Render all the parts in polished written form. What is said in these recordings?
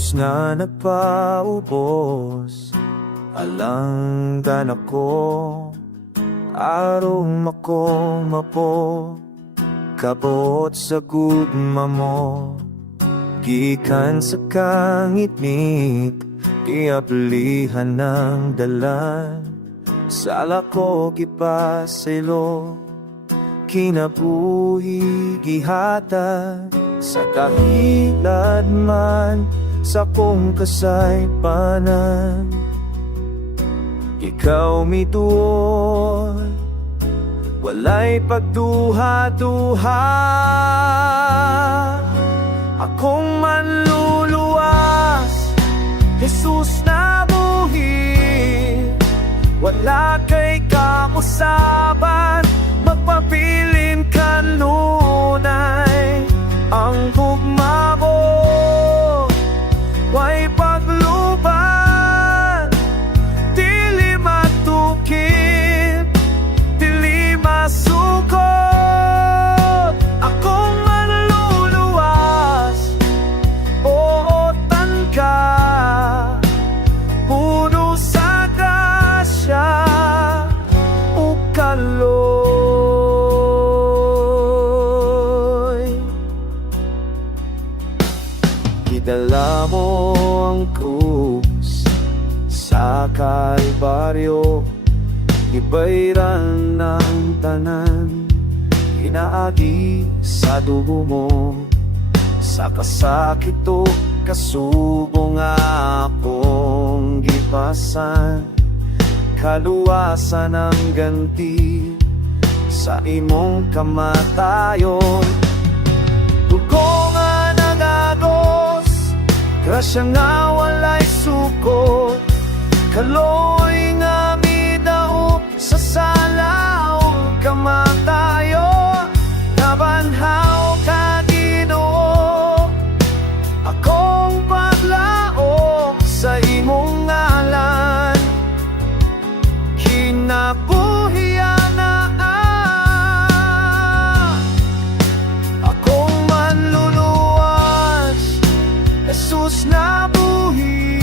Diyos nga nagpaubos, alanggan ako, arom ako mapo, kabot sa gugma mo, gikan sa kangitnit, iablihan ng dalan, sala ko gipasilo, kinabuhi gihatag, sa kahilad man, sa kong kasaypanan. Ikaw mituon, walay pagduha-duha, akong manluluwas, Jesus na buhi, wala kay kausaban, magpabilin kanunay, ang gugma mo, way pagluban, dili matukip, dili masukot, akong manluluwas, ootan ka, puno sa grasya, ukaloy. Idala mo ang krus sa Kalbaryo, ibayran ng tanan, inaagi sa dugo mo, sa kasakit o kasubong akong gipasan, kaluwasan ang ganti sa imong kamatayon. Dugo nga nangagos, grasya nga walay suko, kaloy nga midaop sa salaw kamatayo, nabanhaw ka Ginoo, akong paglaom sa imong ngalan, kinabuhian na akong manluluwas, Jesus na buhi,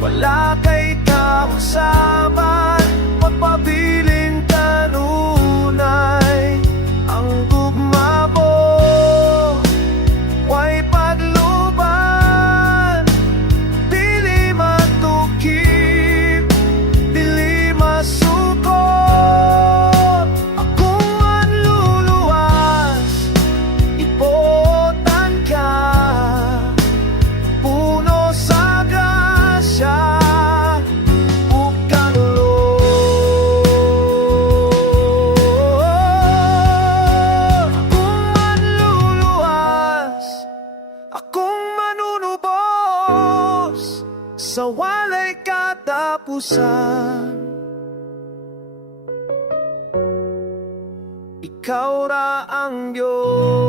wala kay kausaban, magpabilin kanunay, ang gugma mo, way pagluban, dili matukip, dili masukot, akong manluluwas, ipotan ka, puno sa grasya, akong manunubos sa walay katapusan. Ikaw ra ang Diyos.